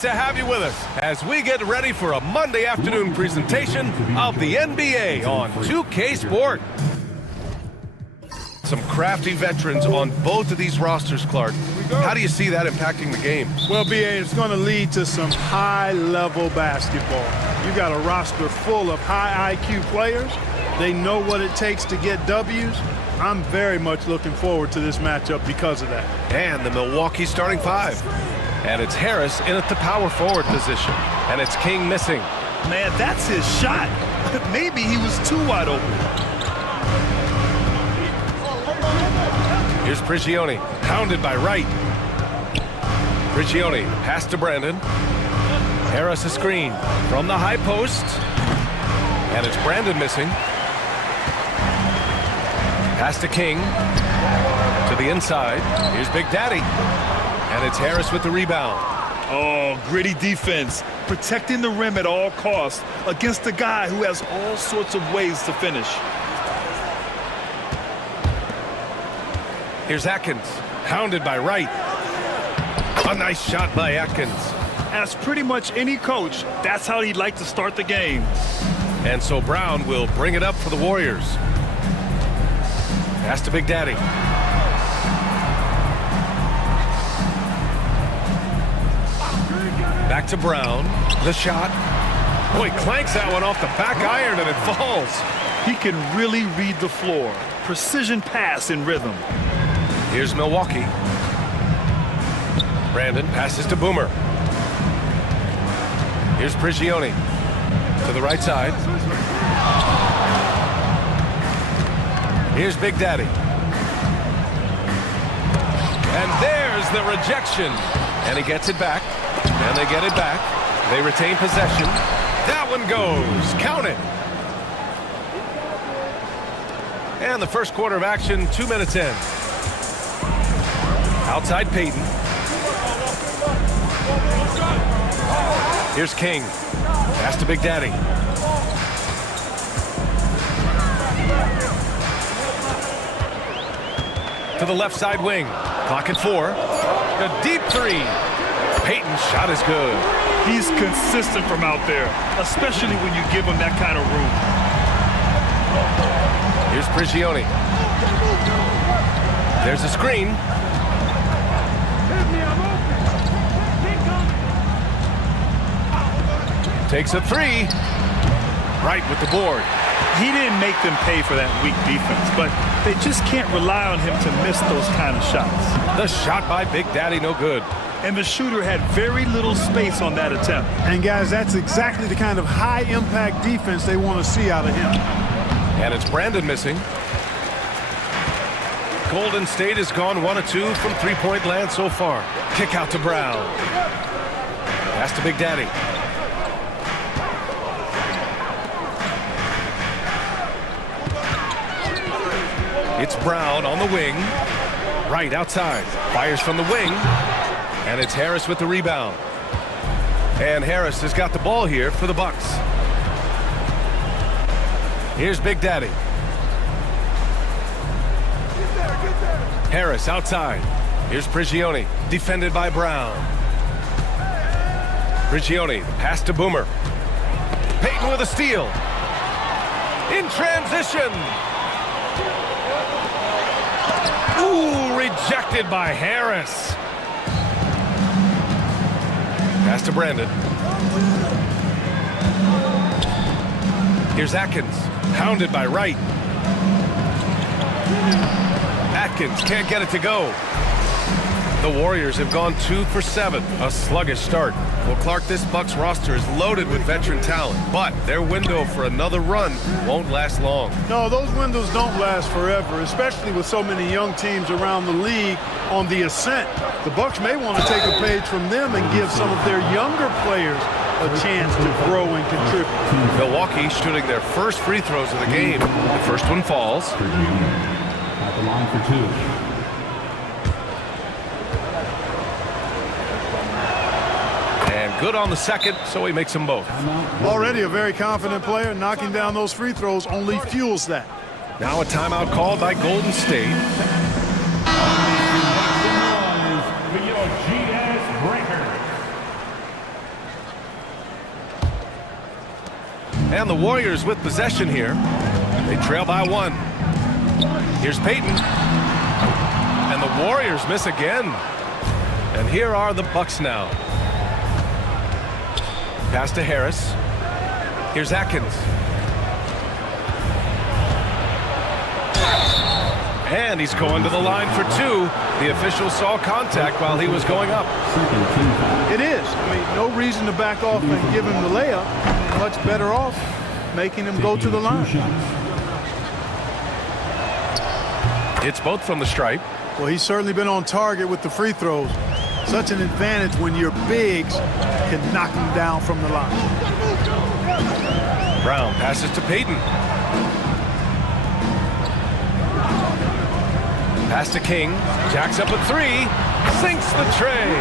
To have you with us as we get ready for a Monday afternoon presentation of the NBA on 2K Sport. Some crafty veterans on both of these rosters, Clark. How do you see that impacting the game? Well, BA, it's going to lead to some high-level basketball. You got a roster full of high IQ players. They know what it takes to get W's. I'm very much looking forward to this matchup because of that. And the Milwaukee starting five. And it's Harris in at the power forward position. And it's King missing. Man, that's his shot. Maybe he was too wide open. Here's Prigioni, hounded by Wright. Prigioni, pass to Brandon. Harris a screen from the high post. And it's Brandon missing. Pass to King. To the inside. Here's Big Daddy. And it's Harris with the rebound. Oh, gritty defense. Protecting the rim at all costs against a guy who has all sorts of ways to finish. Here's Atkins, hounded by Wright. A nice shot by Atkins. As pretty much any coach, that's how he'd like to start the game. And so Brown will bring it up for the Warriors. Pass to Big Daddy. Back to Brown. The shot. Oh, he clanks that one off the back iron and it falls. He can really read the floor. Precision pass in rhythm. Here's Milwaukee. Brandon passes to Boomer. Here's Prigioni. To the right side. Here's Big Daddy. And there's the rejection. And he gets it back. And they get it back. They retain possession. That one goes. Count it. And the first quarter of action, 2 minutes in. Outside Peyton. Here's King. Pass to Big Daddy. To the left side wing. Clock at 4. A deep three. Peyton's shot is good. He's consistent from out there, especially when you give him that kind of room. Here's Prigioni. There's a screen. Takes a three. Right with the board. He didn't make them pay for that weak defense, but they just can't rely on him to miss those kind of shots. The shot by Big Daddy, no good. And the shooter had very little space on that attempt. And, guys, that's exactly the kind of high-impact defense they want to see out of him. And it's Brandon missing. Golden State has gone 1 of 2 from three-point land so far. Kick out to Brown. Pass to Big Daddy. It's Brown on the wing. Right outside. Fires from the wing. And it's Harris with the rebound. And Harris has got the ball here for the Bucks. Here's Big Daddy. Harris outside. Here's Prigioni, defended by Brown. Prigioni, pass to Boomer. Peyton with a steal. In transition. Ooh, rejected by Harris. Pass to Brandon. Here's Atkins, hounded by Wright. Atkins can't get it to go. The Warriors have gone 2 for 7, a sluggish start. Well, Clark, this Bucks roster is loaded with veteran talent, but their window for another run won't last long. No, those windows don't last forever, especially with so many young teams around the league on the ascent. The Bucks may want to take a page from them and give some of their younger players a chance to grow and contribute. Milwaukee shooting their first free throws of the game. The first one falls. At the line for 2. And good on the second, so he makes them both. Already a very confident player. Knocking down those free throws only fuels that. Now a timeout called by Golden State. And the Warriors with possession here. They trail by 1. Here's Payton. And the Warriors miss again. And here are the Bucks now. Pass to Harris. Here's Atkins. And he's going to the line for 2. The official saw contact while he was going up. It is. I mean, no reason to back off and give him the layup. Much better off making him go to the line. It's both from the stripe. Well, he's certainly been on target with the free throws. Such an advantage when your bigs can knock him down from the line. Brown passes to Payton. Pass to King. Jacks up a 3. Sinks the tray.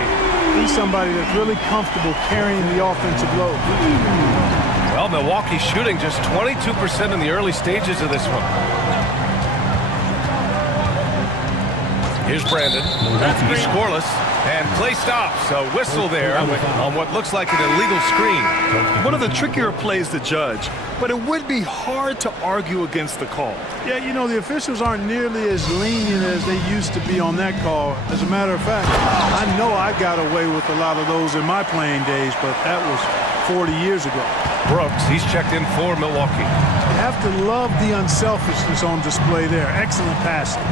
He's somebody that's really comfortable carrying the offensive load. Well, Milwaukee's shooting just 22% in the early stages of this one. Here's Brandon. He's scoreless. And play stops. A whistle there on what looks like an illegal screen. One of the trickier plays to judge, but it would be hard to argue against the call. Yeah, you know, the officials aren't nearly as lenient as they used to be on that call. As a matter of fact, I know I got away with a lot of those in my playing days, but that was 40 years ago. Brooks, he's checked in for Milwaukee. You have to love the unselfishness on display there. Excellent passing.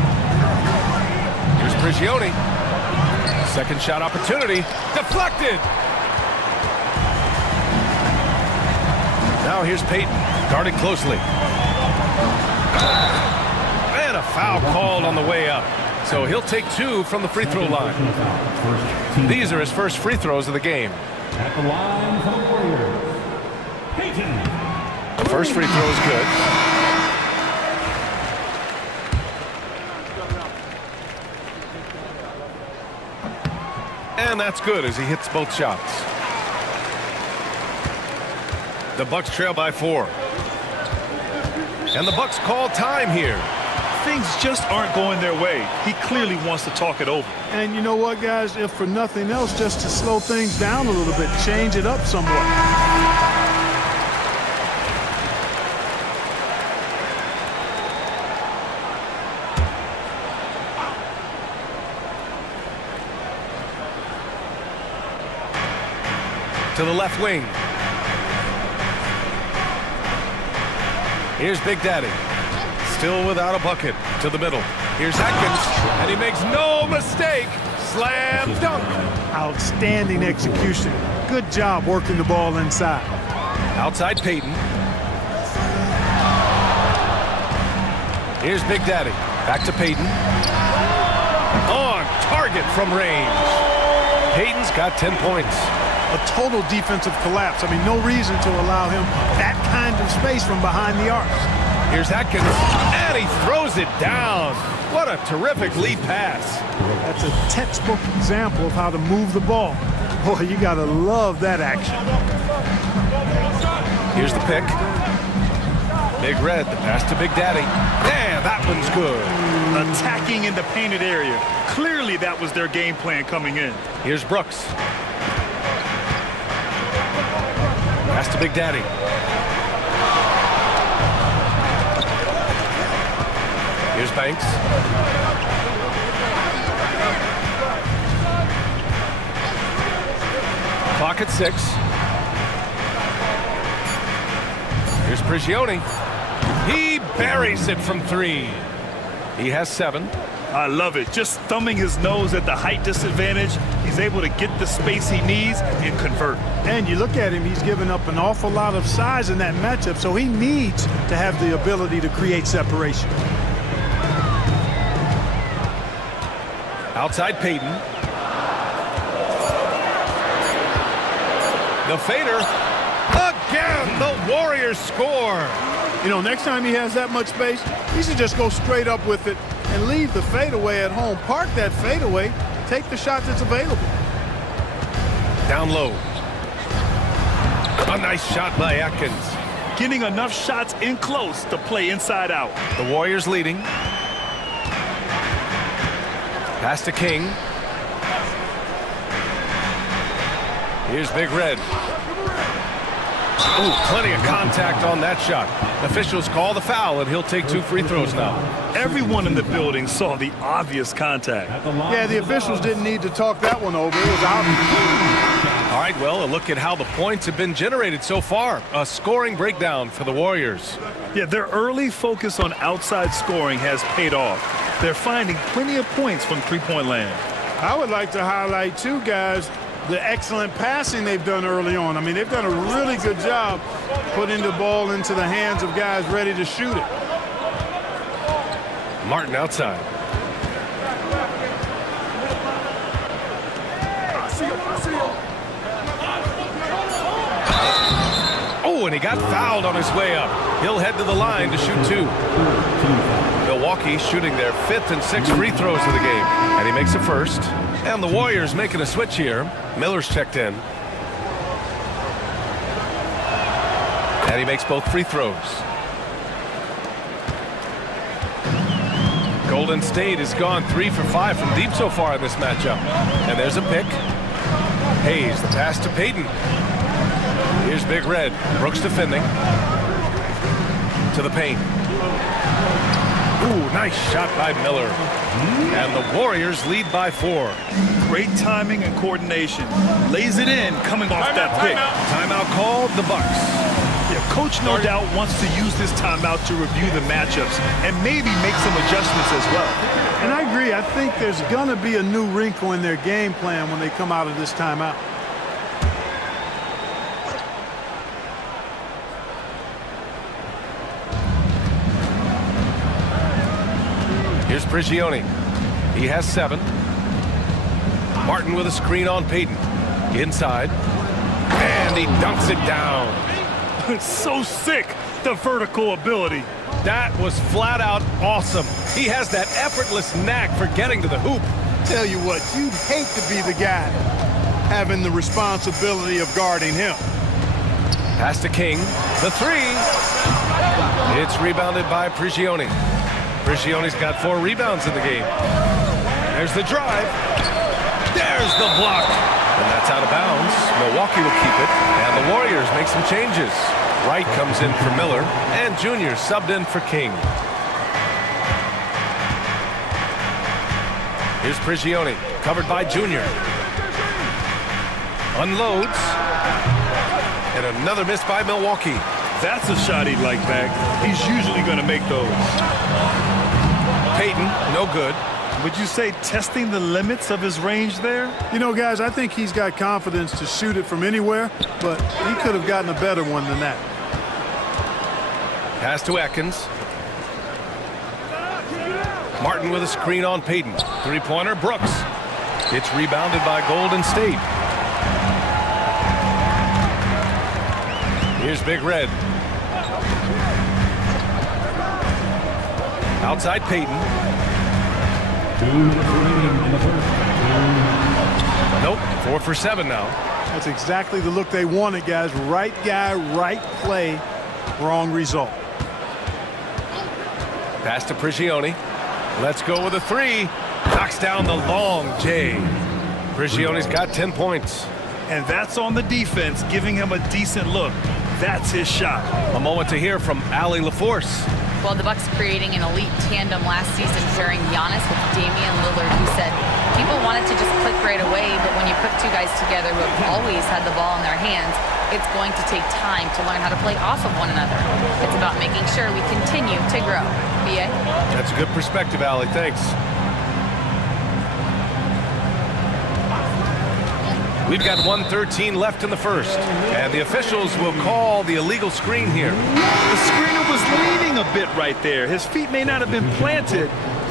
Here's Prigioni. Second shot opportunity. Deflected. Now here's Payton. Guarded closely. And a foul called on the way up. So he'll take 2 from the free throw line. These are his first free throws of the game. At the line for the Warriors, Payton. The first free throw is good. And that's good as he hits both shots. The Bucks trail by 4. And the Bucks call time here. Things just aren't going their way. He clearly wants to talk it over. And you know what, guys? If for nothing else, just to slow things down a little bit, change it up somewhat. To the left wing. Here's Big Daddy. Still without a bucket. To the middle. Here's Atkins. And he makes no mistake. Slam dunk. Outstanding execution. Good job working the ball inside. Outside Payton. Here's Big Daddy. Back to Payton. On target from range. Payton's got 10 points. A total defensive collapse. I mean, no reason to allow him that kind of space from behind the arcs. Here's Atkins, and he throws it down. What a terrific lead pass. That's a textbook example of how to move the ball. Boy, you got to love that action. Here's the pick. Big Red, the pass to Big Daddy. And that one's good. Attacking in the painted area. Clearly that was their game plan coming in. Here's Brooks. Pass to Big Daddy. Here's Banks. Clock at 6. Here's Prigioni. He buries it from 3. He has 7. I love it. Just thumbing his nose at the height disadvantage. He's able to get the space he needs and convert. And you look at him, he's given up an awful lot of size in that matchup, so he needs to have the ability to create separation. Outside Payton. The fader. Again, the Warriors score. You know, next time he has that much space, he should just go straight up with it and leave the fadeaway at home. Park that fadeaway, take the shot that's available. Down low. A nice shot by Atkins. Getting enough shots in close to play inside out. The Warriors leading. Pass to King. Here's Big Red. Ooh, plenty of contact on that shot. Officials call the foul, and he'll take 2 free throws now. Everyone in the building saw the obvious contact. Yeah, the officials didn't need to talk that one over. It was obvious. All right, well, a look at how the points have been generated so far. A scoring breakdown for the Warriors. Yeah, their early focus on outside scoring has paid off. They're finding plenty of points from three-point land. I would like to highlight, too, guys, the excellent passing they've done early on. I mean, they've done a really good job putting the ball into the hands of guys ready to shoot it. Martin outside. Oh, and he got fouled on his way up. He'll head to the line to shoot 2. Milwaukee shooting their 5th and 6th free throws of the game. And he makes a first. And the Warriors making a switch here. Miller's checked in. And he makes both free throws. Golden State has gone 3 for 5 from deep so far in this matchup. And there's a pick. Hayes, the pass to Payton. Here's Big Red. Brooks defending. To the paint. Ooh, nice shot by Miller. And the Warriors lead by 4. Great timing and coordination. Lays it in coming off that pick. Timeout called, the Bucks. Yeah, coach no doubt wants to use this timeout to review the matchups and maybe make some adjustments as well. And I agree. I think there's going to be a new wrinkle in their game plan when they come out of this timeout. Here's Prigioni. He has 7. Martin with a screen on Payton. Inside. And he dunks it down. It's so sick, the vertical ability. That was flat out awesome. He has that effortless knack for getting to the hoop. Tell you what, you'd hate to be the guy having the responsibility of guarding him. Pass to King. The 3. It's rebounded by Prigioni. Prigioni's got 4 rebounds in the game. There's the drive. There's the block. And that's out of bounds. Milwaukee will keep it. And the Warriors make some changes. Wright comes in for Miller. And Junior subbed in for King. Here's Prigioni. Covered by Junior. Unloads. And another miss by Milwaukee. That's a shot he'd like back. He's usually going to make those. Payton, no good. Would you say testing the limits of his range there? You know, guys, I think he's got confidence to shoot it from anywhere, but he could have gotten a better one than that. Pass to Atkins. Martin with a screen on Payton. 3-pointer, Brooks. It's rebounded by Golden State. Here's Big Red. Outside Payton. 2 minutes remaining in the first. Nope, 4 for 7 now. That's exactly the look they wanted, guys. Right guy, right play, wrong result. Pass to Prigioni. Let's go with a 3. Knocks down the long J. Prigioni's got 10 points. And that's on the defense, giving him a decent look. That's his shot. A moment to hear from Allie LaForce. Well, the Bucks creating an elite tandem last season, pairing Giannis with Damian Lillard, who said people wanted to just click right away, but when you put 2 guys together who have always had the ball in their hands, it's going to take time to learn how to play off of one another. It's about making sure we continue to grow. B.A.? That's a good perspective, Allie. Thanks. We've got 1:13 left in the first, and the officials will call the illegal screen here. The screener was leaning a bit right there. His feet may not have been planted.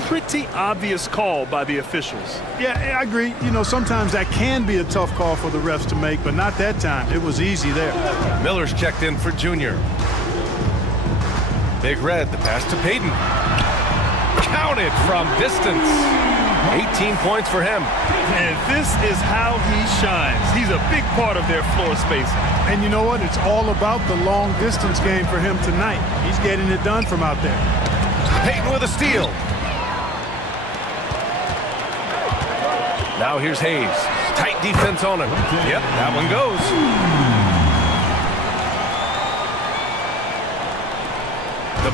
Pretty obvious call by the officials. Yeah, I agree. You know, sometimes that can be a tough call for the refs to make, but not that time. It was easy there. Miller's checked in for Junior. Big Red, the pass to Payton. Counted from distance. 18 points for him. And this is how he shines. He's a big part of their floor spacing. And you know what? It's all about the long distance game for him tonight. He's getting it done from out there. Payton with a steal. Now here's Hayes. Tight defense on him. Yep, that one goes.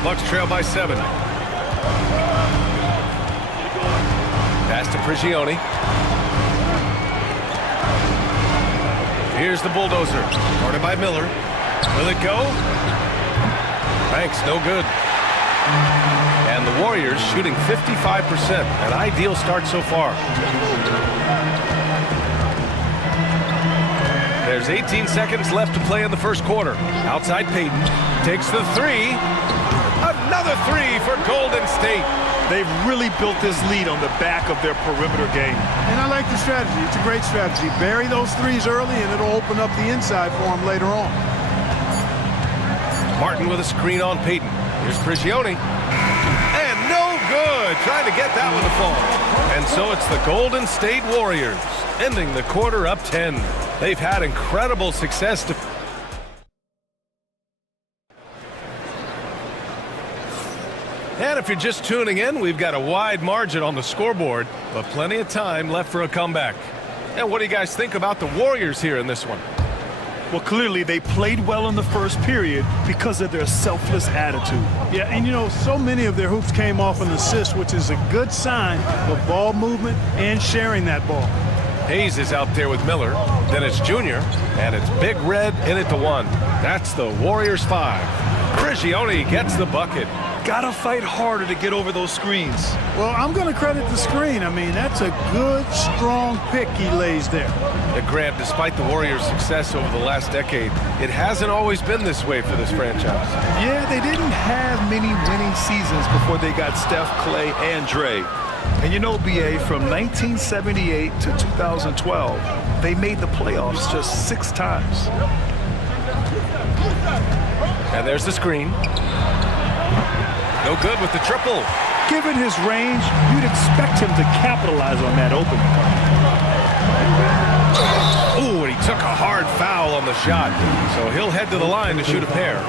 Bucks trail by 7. Pass to Prigioni. Here's the bulldozer, guarded by Miller. Will it go? Banks, no good. And the Warriors shooting 55%, an ideal start so far. There's 18 seconds left to play in the first quarter. Outside Payton takes the three. Another three for Golden State. They've really built this lead on the back of their perimeter game. And I like the strategy. It's a great strategy. Bury those threes early, and it'll open up the inside for them later on. Martin with a screen on Payton. Here's Prigioni. And no good. Trying to get that one to fall. And so it's the Golden State Warriors, ending the quarter up 10. They've had incredible success to... And if you're just tuning in, we've got a wide margin on the scoreboard, but plenty of time left for a comeback. And what do you guys think about the Warriors here in this one? Well, clearly they played well in the first period because of their selfless attitude. Yeah, and you know, so many of their hoops came off an assist, which is a good sign of ball movement and sharing that ball. Hayes is out there with Miller. Then it's Junior, and it's Big Red in it to 1. That's the Warriors 5. Prigioni gets the bucket. Gotta fight harder to get over those screens. Well, I'm going to credit the screen. I mean, that's a good, strong pick he lays there. Grant, despite the Warriors' success over the last decade, it hasn't always been this way for this franchise. Yeah, they didn't have many winning seasons before they got Steph, Clay, and Dre. And you know, BA, from 1978 to 2012, they made the playoffs just 6 times. And there's the screen. No good with the triple. Given his range, you'd expect him to capitalize on that opening. Ooh, and he took a hard foul on the shot. So he'll head to the line to shoot a pair.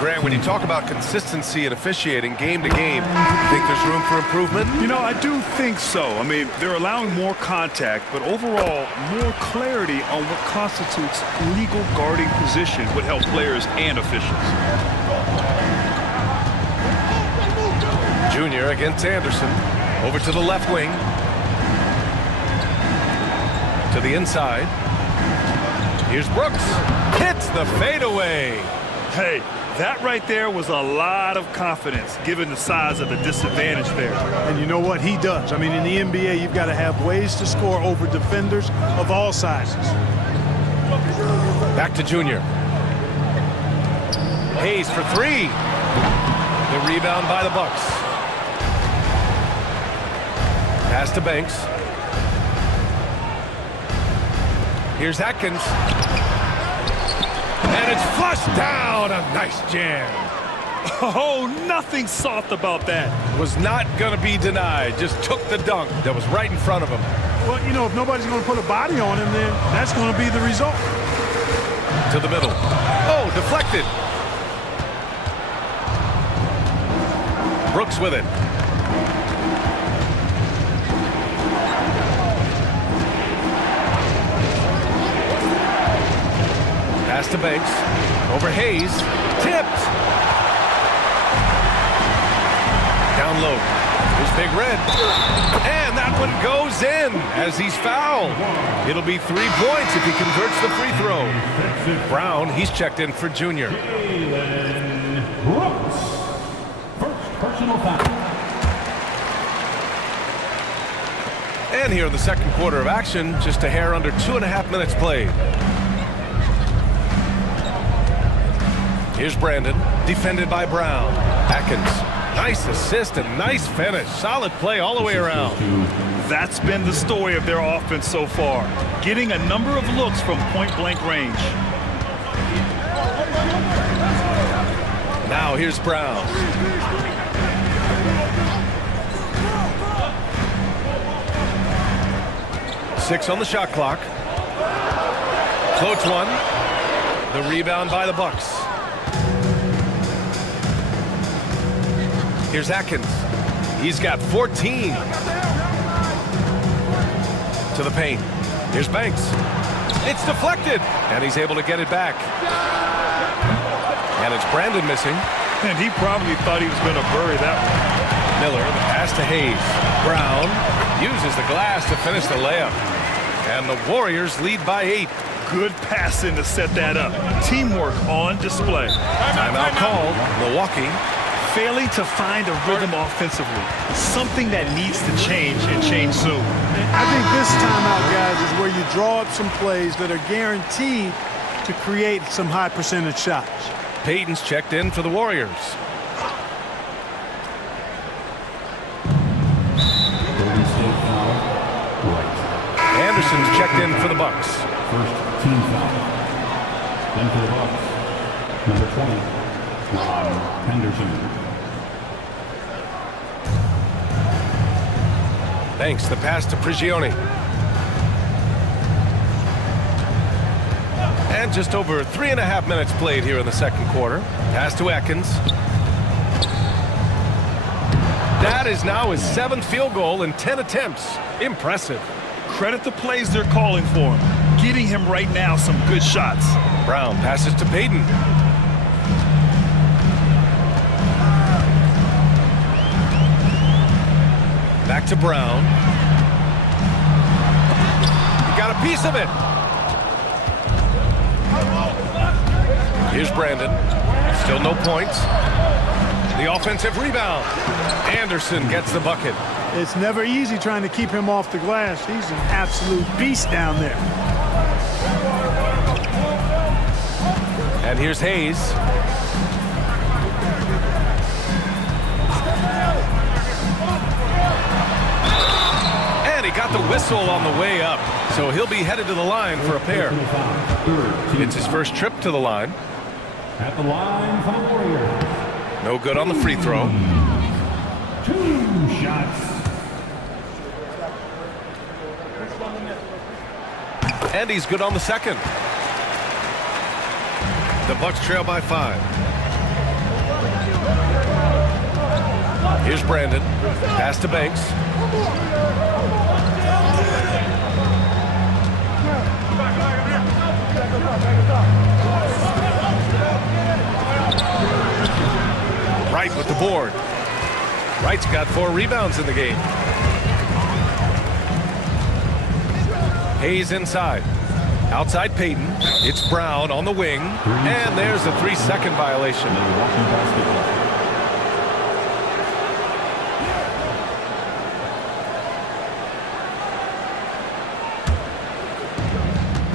Grant, when you talk about consistency and officiating game to game, you think there's room for improvement? You know, I do think so. I mean, they're allowing more contact, but overall, more clarity on what constitutes legal guarding position would help players and officials. Junior against Anderson. Over to the left wing. To the inside. Here's Brooks. Hits the fadeaway. Hey, that right there was a lot of confidence, given the size of the disadvantage there. And you know what? He does. I mean, in the NBA, you've got to have ways to score over defenders of all sizes. Back to Junior. Hayes for 3. The rebound by the Bucks. Pass to Banks. Here's Atkins. And it's flushed down. A nice jam. Oh, nothing soft about that. Was not going to be denied. Just took the dunk that was right in front of him. Well, you know, if nobody's going to put a body on him, then that's going to be the result. To the middle. Oh, deflected. Brooks with it. Pass to Banks. Over Hayes. Tipped. Down low. Here's Big Red. And that one goes in as he's fouled. It'll be 3 points if he converts the free throw. Brown, he's checked in for Junior. Brooks. First personal foul. And here in the second quarter of action, just a hair under 2.5 minutes played. Here's Brandon, defended by Brown. Atkins, nice assist and nice finish. Solid play all the way around. That's been the story of their offense so far, getting a number of looks from point-blank range. Now here's Brown. Six on the shot clock. Floats one. The rebound by the Bucks. Here's Atkins. He's got 14. To the paint. Here's Banks. It's deflected. And he's able to get it back. And it's Brandon missing. And he probably thought he was going to bury that one. Miller, the pass to Hayes. Brown uses the glass to finish the layup. And the Warriors lead by 8. Good passing to set that up. Teamwork on display. Timeout called. Milwaukee. Failing to find a rhythm offensively. Something that needs to change and change soon. I think this timeout, guys, is where you draw up some plays that are guaranteed to create some high percentage shots. Payton's checked in for the Warriors. Anderson's checked in for the Bucks. First team foul. Then for the Bucks, number 20, Ron Henderson. Banks, the pass to Prigioni. And just over 3.5 minutes played here in the second quarter. Pass to Atkins. That is now his 7th field goal in 10 attempts. Impressive. Credit the plays they're calling for him. Getting him right now some good shots. Brown passes to Payton. Back to Brown. He got a piece of it. Here's Brandon. Still no points. The offensive rebound. Anderson gets the bucket. It's never easy trying to keep him off the glass. He's an absolute beast down there. And here's Hayes. And he got the whistle on the way up. So he'll be headed to the line for a pair. It's his first trip to the line. At the line for the Warriors. No good on the free throw. 2 shots. And he's good on the second. The Bucks trail by 5. Here's Brandon. Pass to Banks. Wright with the board. Wright's got 4 rebounds in the game. Hayes inside. Outside Payton. It's Brown on the wing. And there's a 3-second violation.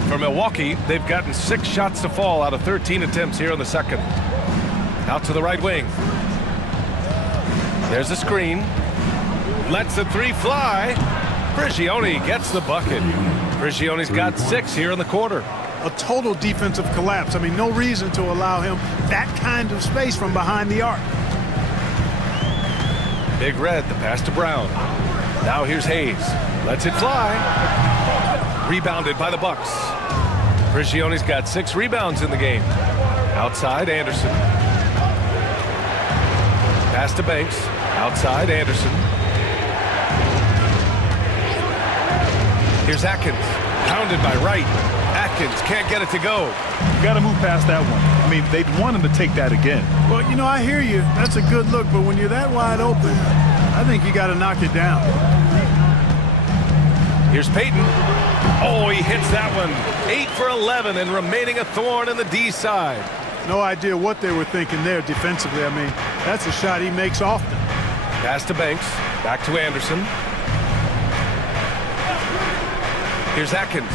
For Milwaukee, they've gotten 6 shots to fall out of 13 attempts here in the second. Out to the right wing. There's a screen. Lets the 3 fly. Prigioni gets the bucket. Prigioni's got 6 here in the quarter. A total defensive collapse. I mean, no reason to allow him that kind of space from behind the arc. Big Red, the pass to Brown. Now here's Hayes. Lets it fly. Rebounded by the Bucks. Prigioni's got 6 rebounds in the game. Outside, Anderson. Pass to Banks. Outside, Anderson. Here's Atkins. Pounded by Wright. Atkins can't get it to go. You got to move past that one. I mean, they'd want him to take that again. Well, you know, I hear you. That's a good look, but when you're that wide open, I think you got to knock it down. Here's Payton. Oh, he hits that one. 8 for 11 and remaining a thorn in the D side. No idea what they were thinking there defensively. I mean, that's a shot he makes often. Pass to Banks. Back to Anderson. Here's Atkins.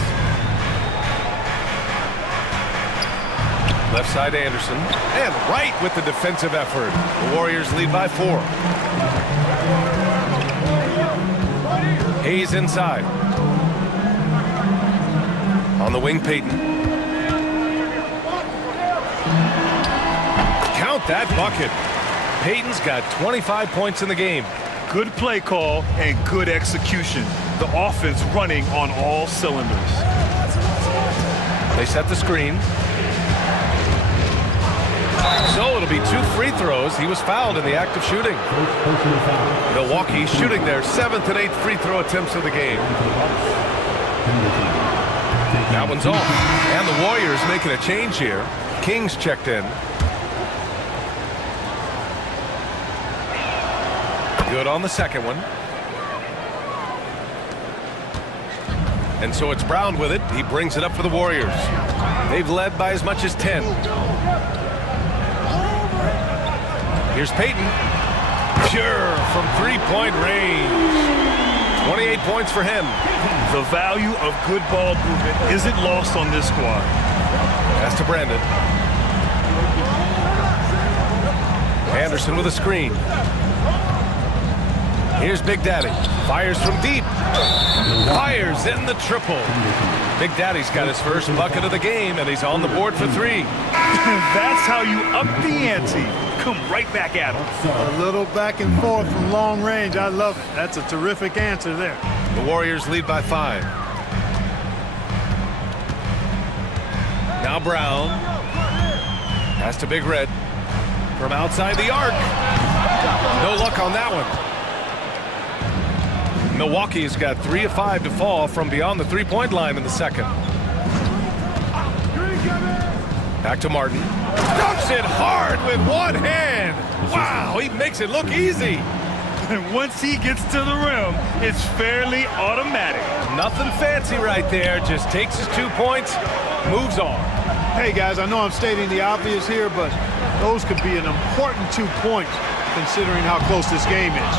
Left side Anderson. And Wright with the defensive effort. The Warriors lead by 4. Hayes inside. On the wing, Payton. Count that bucket. Payton's got 25 points in the game. Good play call and good execution. The offense running on all cylinders. They set the screen. So it'll be 2 free throws. He was fouled in the act of shooting. Milwaukee shooting their 7th and 8th free throw attempts of the game. That one's off. And the Warriors making a change here. King's checked in. Good on the second one. And so it's Brown with it. He brings it up for the Warriors. They've led by as much as 10. Here's Payton. Pure from three-point range. 28 points for him. The value of good ball movement isn't lost on this squad. Pass to Brandon. Anderson with a screen. Here's Big Daddy. Fires from deep. Fires in the triple. Big Daddy's got his first bucket of the game, and he's on the board for 3. That's how you up the ante. Come right back at him. A little back and forth from long range. I love it. That's a terrific answer there. The Warriors lead by 5. Now Brown. Pass to Big Red. From outside the arc. No luck on that one. Milwaukee's got 3 of 5 to fall from beyond the three-point line in the second. Back to Martin. Dunks it hard with one hand. Wow, he makes it look easy. And once he gets to the rim, it's fairly automatic. Nothing fancy right there. Just takes his 2 points, moves on. Hey, guys, I know I'm stating the obvious here, but those could be an important 2 points considering how close this game is.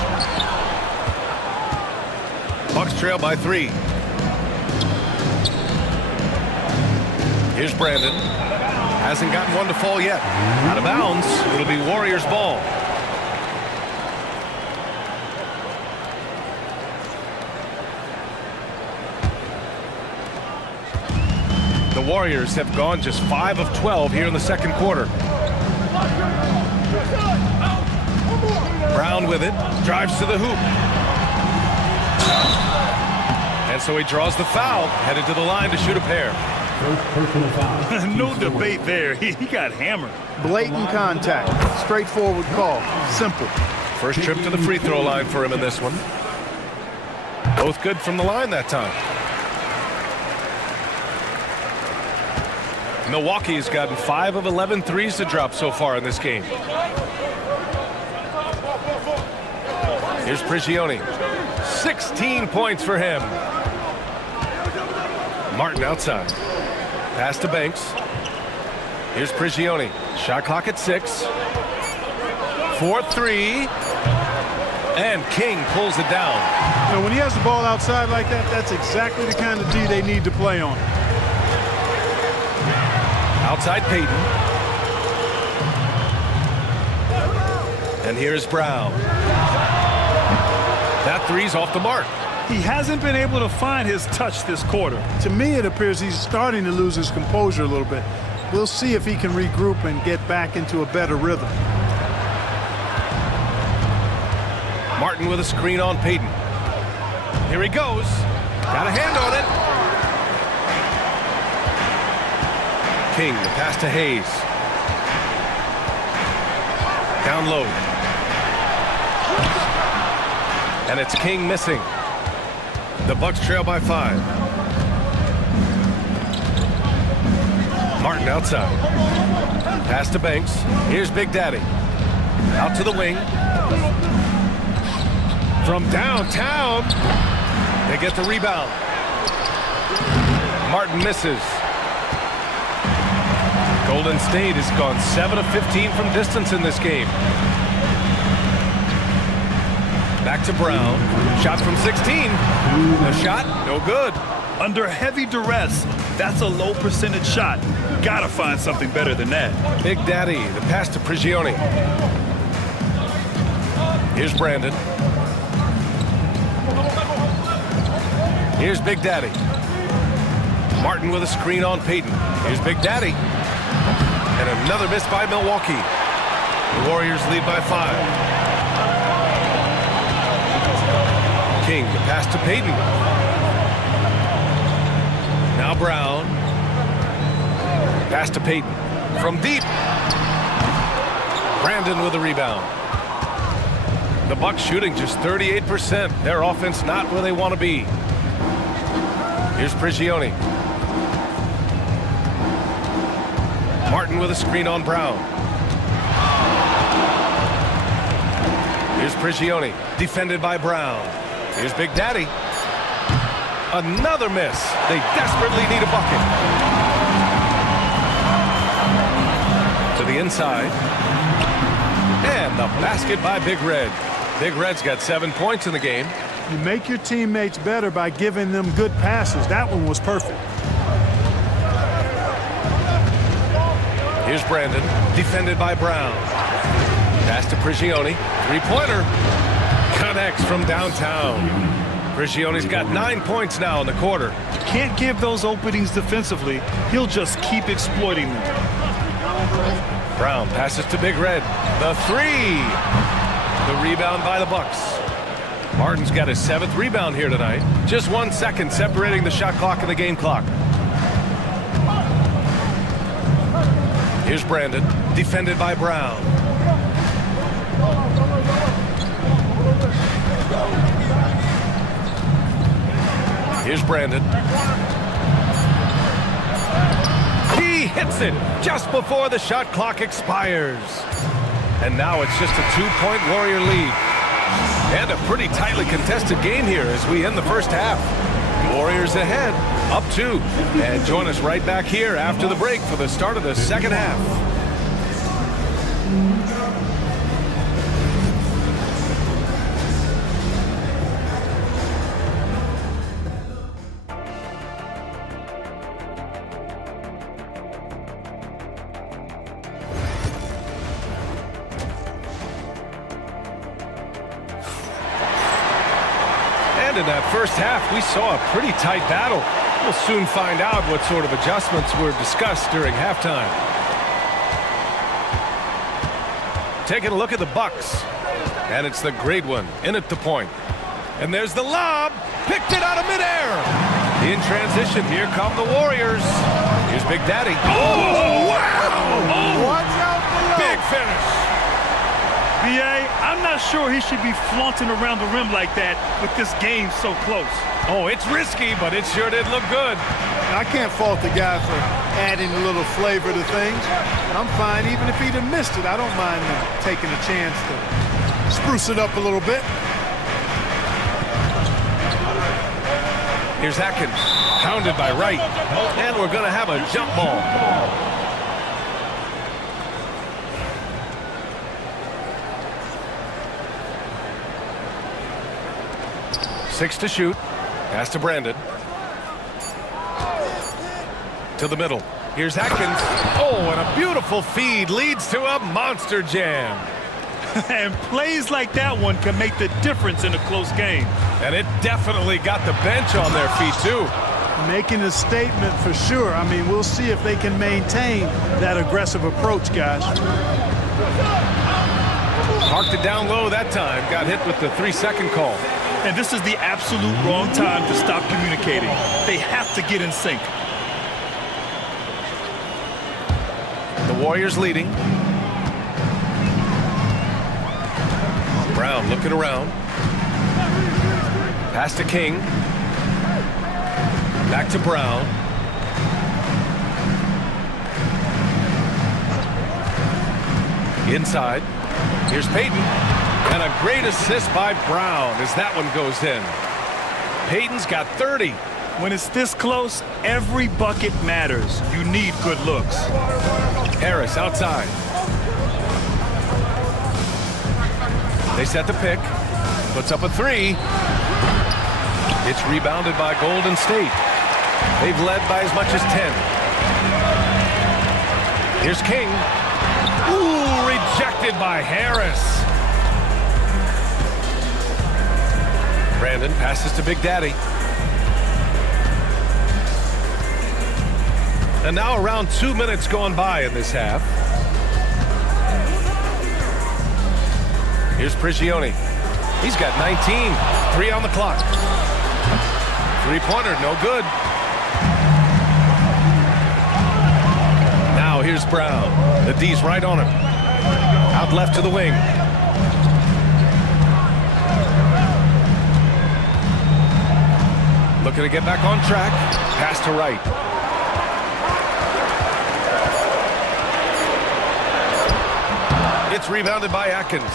Bucks trail by 3. Here's Brandon. Hasn't gotten one to fall yet. Out of bounds. It'll be Warriors ball. The Warriors have gone just 5 of 12 here in the second quarter. Brown with it. Drives to the hoop. And so he draws the foul, headed to the line to shoot a pair. First personal foul. No debate there. He got hammered. Blatant contact. Straightforward call. Simple. First trip to the free throw line for him in this one. Both good from the line that time. Milwaukee's gotten 5 of 11 threes to drop so far in this game. Here's Prigioni. 16 points for him. Martin outside. Pass to Banks. Here's Prigioni. Shot clock at 6. 4-3. And King pulls it down. You know, when he has the ball outside like that, that's exactly the kind of D they need to play on. Outside Payton. And here's Brown. That three's off the mark. He hasn't been able to find his touch this quarter. To me, it appears he's starting to lose his composure a little bit. We'll see if he can regroup and get back into a better rhythm. Martin with a screen on Payton. Here he goes. Got a hand on it. King, the pass to Hayes. Down low. And it's King missing. The Bucks trail by 5. Martin outside. Pass to Banks. Here's Big Daddy. Out to the wing. From downtown. They get the rebound. Martin misses. Golden State has gone 7 of 15 from distance in this game. Back to Brown. Shot from 16. The shot, no good. Under heavy duress, that's a low percentage shot. Gotta find something better than that. Big Daddy, the pass to Prigioni. Here's Brandon. Here's Big Daddy. Martin with a screen on Payton. Here's Big Daddy. And another miss by Milwaukee. The Warriors lead by 5. King, the pass to Payton. Now Brown. Pass to Payton. From deep. Brandon with a rebound. The Bucks shooting just 38%. Their offense not where they want to be. Here's Prigioni. Martin with a screen on Brown. Here's Prigioni, defended by Brown. Here's Big Daddy. Another miss. They desperately need a bucket. To the inside. And the basket by Big Red. Big Red's got 7 points in the game. You make your teammates better by giving them good passes. That one was perfect. Here's Brandon, defended by Brown. Pass to Prigioni. Three-pointer. Connects from downtown. Prigioni's got 9 points now in the quarter. Can't give those openings defensively. He'll just keep exploiting them. Brown passes to Big Red. The three. The rebound by the Bucks. Martin's got his 7th rebound here tonight. Just 1 second separating the shot clock and the game clock. Here's Brandon, defended by Brown. Here's Brandon. He hits it just before the shot clock expires. And now it's just a 2-point Warrior lead. And a pretty tightly contested game here as we end the first half. Warriors ahead, up 2. And join us right back here after the break for the start of the second half. In that first half, we saw a pretty tight battle. We'll soon find out what sort of adjustments were discussed during halftime. Taking a look at the Bucks. And it's the great one in at the point. And there's the lob. Picked it out of midair. In transition, here come the Warriors. Here's Big Daddy. Oh, wow! Watch out below. Big finish. B.A., I'm not sure he should be flaunting around the rim like that with this game so close. Oh, it's risky, but it sure did look good. I can't fault the guy for adding a little flavor to things. I'm fine even if he'd have missed it. I don't mind taking a chance to spruce it up a little bit. Here's Atkins, pounded by Wright, and we're going to have a jump ball. 6 to shoot. Pass to Brandon. To the middle. Here's Atkins. Oh, and a beautiful feed leads to a monster jam. And plays like that one can make the difference in a close game. And it definitely got the bench on their feet, too. Making a statement for sure. I mean, we'll see if they can maintain that aggressive approach, guys. Parked it down low that time. Got hit with the 3-second call. And this is the absolute wrong time to stop communicating. They have to get in sync. The Warriors leading. Brown looking around. Pass to King. Back to Brown. Inside. Here's Payton. And a great assist by Brown as that one goes in. Payton's got 30. When it's this close, every bucket matters. You need good looks. Harris outside. They set the pick. Puts up a 3. It's rebounded by Golden State. They've led by as much as 10. Here's King. Ooh, rejected by Harris. Brandon passes to Big Daddy. And now around 2 minutes gone by in this half. Here's Prigioni. He's got 19. 3 on the clock. Three-pointer, no good. Now here's Brown. The D's right on him. Out left to the wing. Looking to get back on track. Pass to Wright. It's rebounded by Atkins.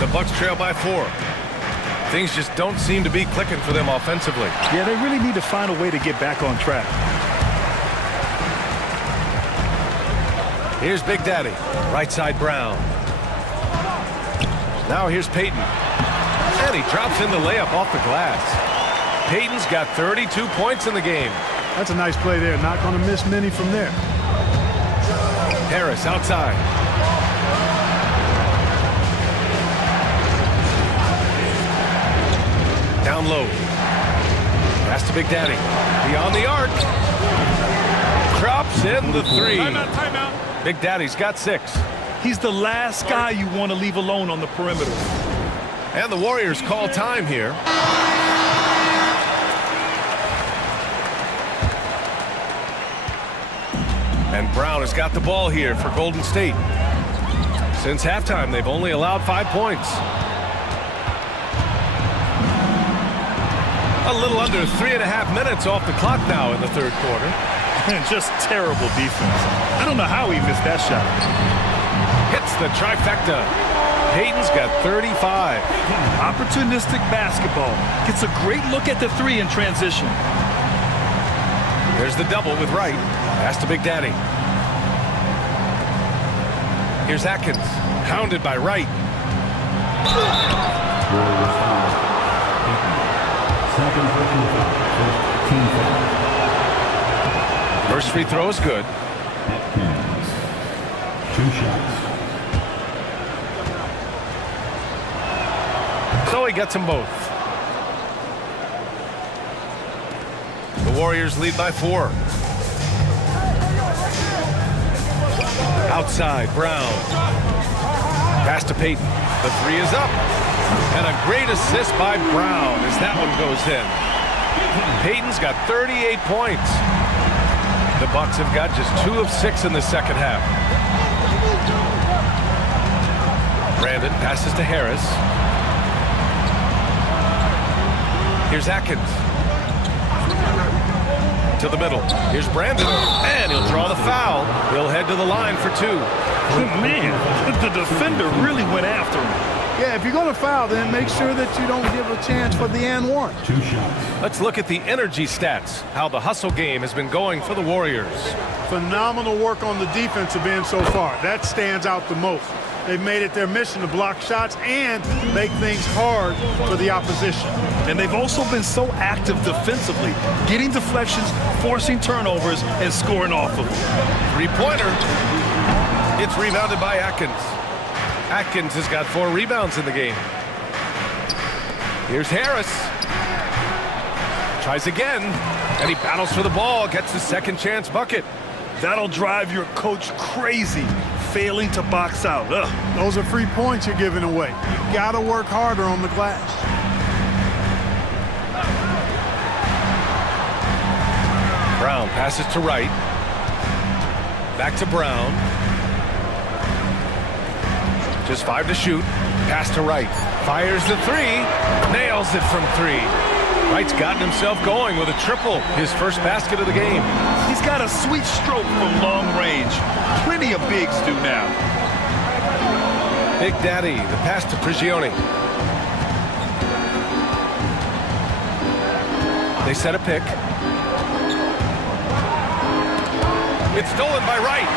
The Bucks trail by 4. Things just don't seem to be clicking for them offensively. Yeah, they really need to find a way to get back on track. Here's Big Daddy. Right side Brown. Now here's Peyton. And he drops in the layup off the glass. Peyton's got 32 points in the game. That's a nice play there. Not going to miss many from there. Harris outside. Down low. Pass to Big Daddy. Beyond the arc. Drops in the 3. Timeout. Big Daddy's got 6. He's the last guy you want to leave alone on the perimeter. And the Warriors call time here. And Brown has got the ball here for Golden State. Since halftime, they've only allowed 5 points. A little under 3.5 minutes off the clock now in the third quarter. Just terrible defense. I don't know how he missed that shot. Hits the trifecta. Peyton's got 35. Opportunistic basketball. Gets a great look at the 3 in transition. There's the double with Wright. Pass to Big Daddy. Here's Atkins. Hounded by Wright. Warriors foul. Second personal foul. First team foul. First free throw is good. Atkins. 2 shots. So he gets them both. The Warriors lead by 4. Outside, Brown. Pass to Peyton. The 3 is up. And a great assist by Brown as that one goes in. Peyton's got 38 points. The Bucks have got just 2 of 6 in the second half. Brandon passes to Harris. Here's Atkins. To the middle. Here's Brandon. And he'll draw the foul. He'll head to the line for 2. Man, the defender really went after him. Yeah, if you're going to foul, then make sure that you don't give a chance for the and 1. 2 shots. Let's look at the energy stats. How the hustle game has been going for the Warriors. Phenomenal work on the defensive end so far. That stands out the most. They've made it their mission to block shots and make things hard for the opposition. And they've also been so active defensively, getting deflections, forcing turnovers, and scoring off of them. 3-pointer. It's rebounded by Atkins. Atkins has got 4 rebounds in the game. Here's Harris. Tries again, and he battles for the ball, gets the second chance bucket. That'll drive your coach crazy, failing to box out. Ugh. Those are free points you're giving away. You got to work harder on the glass. Brown passes to Wright. Back to Brown. Just 5 to shoot. Pass to Wright. Fires the 3. Nails it from 3. Wright's gotten himself going with a triple. His first basket of the game. He's got a sweet stroke from long range. Plenty of bigs do now. Big Daddy, the pass to Prigioni. They set a pick. It's stolen by Wright.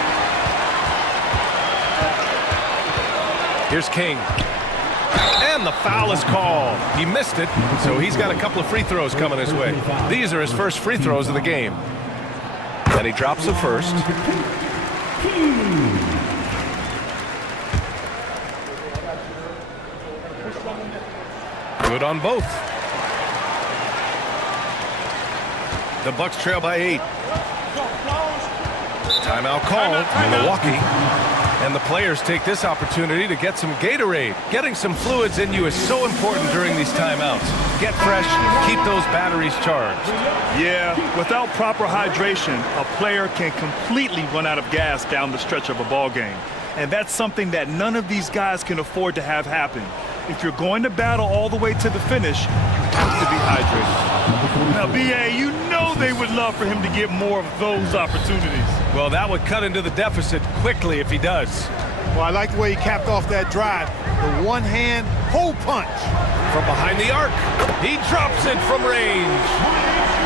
Here's King. And the foul is called. He missed it, so he's got a couple of free throws coming his way. These are his first free throws of the game. And he drops the first. Good on both. The Bucks trail by 8. Timeout called in Milwaukee. And the players take this opportunity to get some Gatorade. Getting some fluids in you is so important during these timeouts. Get fresh, keep those batteries charged. Yeah, without proper hydration, a player can completely run out of gas down the stretch of a ball game. And that's something that none of these guys can afford to have happen. If you're going to battle all the way to the finish, you have to be hydrated. Now, B.A., you know they would love for him to get more of those opportunities. Well, that would cut into the deficit quickly if he does. Well, I like the way he capped off that drive. the one-hand hole punch. From behind the arc, he drops it from range.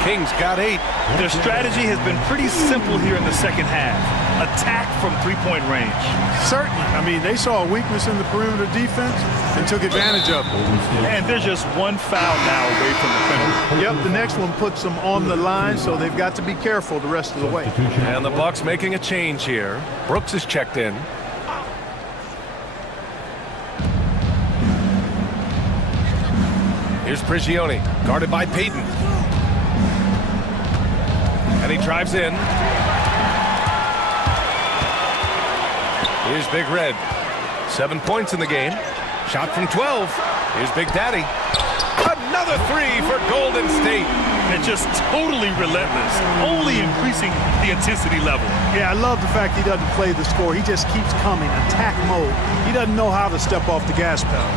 King's got 8. Their strategy has been pretty simple here in the second half. Attack from three-point range. Certainly. I mean, they saw a weakness in the perimeter defense and took advantage of it. And they're just one foul now away from the penalty. Yep, the next one puts them on the line, so they've got to be careful the rest of the way. And the Bucks making a change here. Brooks is checked in. Here's Prigioni, guarded by Payton. And he drives in. Here's Big Red. 7 points in the game. Shot from 12. Here's Big Daddy. Another 3 for Golden State. And just totally relentless, only increasing the intensity level. Yeah, I love the fact he doesn't play the score. He just keeps coming, attack mode. He doesn't know how to step off the gas pedal.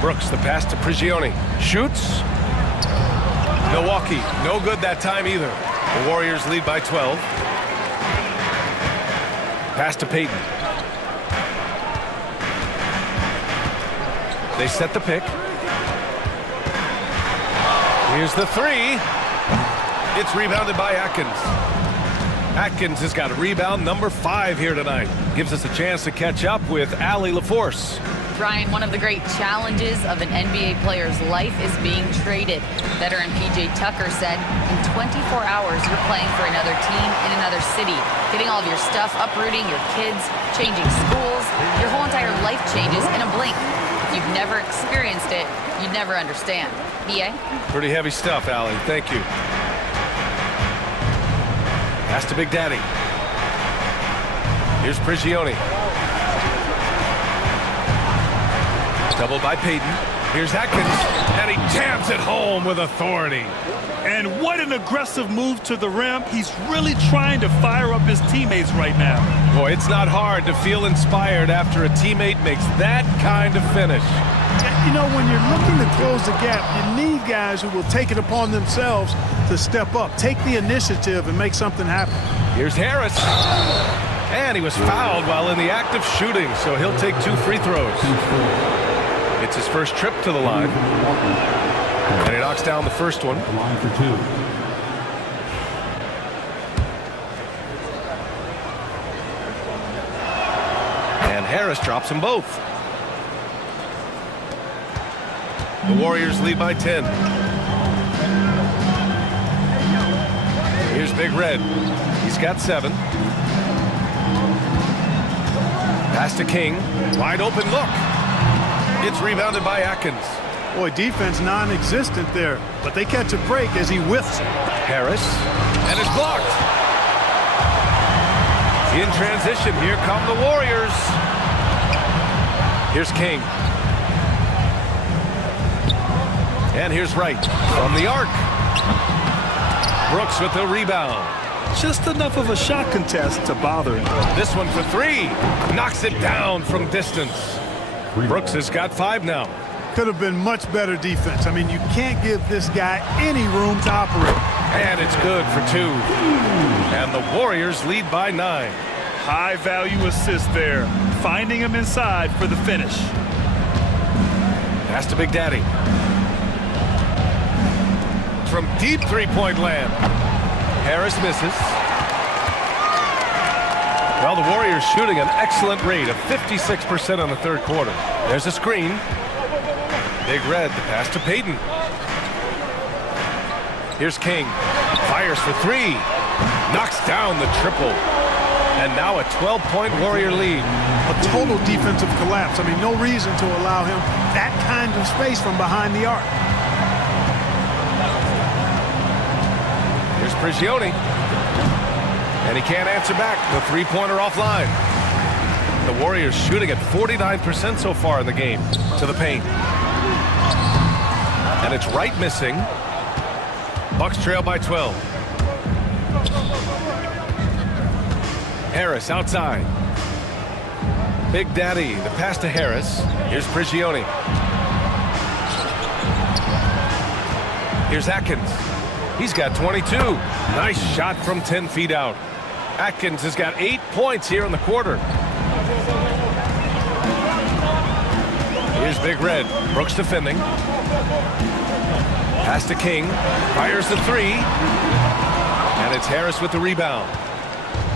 Brooks, the pass to Prigioni. Shoots. Milwaukee, no good that time either. The Warriors lead by 12. Pass to Payton. They set the pick. Here's the 3. It's rebounded by Atkins. Atkins has got a rebound number 5 here tonight. Gives us a chance to catch up with Allie LaForce. Brian, one of the great challenges of an NBA player's life is being traded. Veteran P.J. Tucker said, in 24 hours, you're playing for another team in another city, getting all of your stuff, uprooting your kids, changing schools. Your whole entire life changes in a blink. If you've never experienced it, you'd never understand. B.A.? Pretty heavy stuff, Allie. Thank you. Pass to Big Daddy. Here's Prigioni. Doubled by Payton. Here's Atkins, and he jams it home with authority. And what an aggressive move to the rim. He's really trying to fire up his teammates right now. Boy, it's not hard to feel inspired after a teammate makes that kind of finish. You know, when you're looking to close the gap, you need guys who will take it upon themselves to step up, take the initiative, and make something happen. Here's Harris. And he was fouled while in the act of shooting, so he'll take 2 free throws. It's his first trip to the line. And he knocks down the first one. Line for 2. And Harris drops them both. The Warriors lead by 10. Here's Big Red. He's got 7. Pass to King. Wide open look. It's rebounded by Atkins. Boy, defense non-existent there, but they catch a break as he whiffs it. Harris, and it's blocked. In transition, here come the Warriors. Here's King. And here's Wright from the arc. Brooks with the rebound. Just enough of a shot contest to bother him. This one for 3. Knocks it down from distance. Brooks has got 5 now. Could have been much better defense. I mean, you can't give this guy any room to operate. And it's good for 2. And the Warriors lead by 9. High value assist there. Finding him inside for the finish. Pass to Big Daddy. From deep 3-point land. Harris misses. Well, the Warriors shooting an excellent rate of 56% in the third quarter. There's a screen. Big Red, the pass to Payton. Here's King. Fires for 3. Knocks down the triple. And now a 12-point Warrior lead. A total defensive collapse. I mean, no reason to allow him that kind of space from behind the arc. Here's Prigioni. And he can't answer back. The 3-pointer offline. The Warriors shooting at 49% so far in the game. To the paint. And it's Wright missing. Bucks trail by 12. Harris outside. Big Daddy, the pass to Harris. Here's Prigioni. Here's Atkins. He's got 22. Nice shot from 10 feet out. Atkins has got 8 points here in the quarter. Here's Big Red. Brooks defending. Pass to King. Fires the three. And it's Harris with the rebound.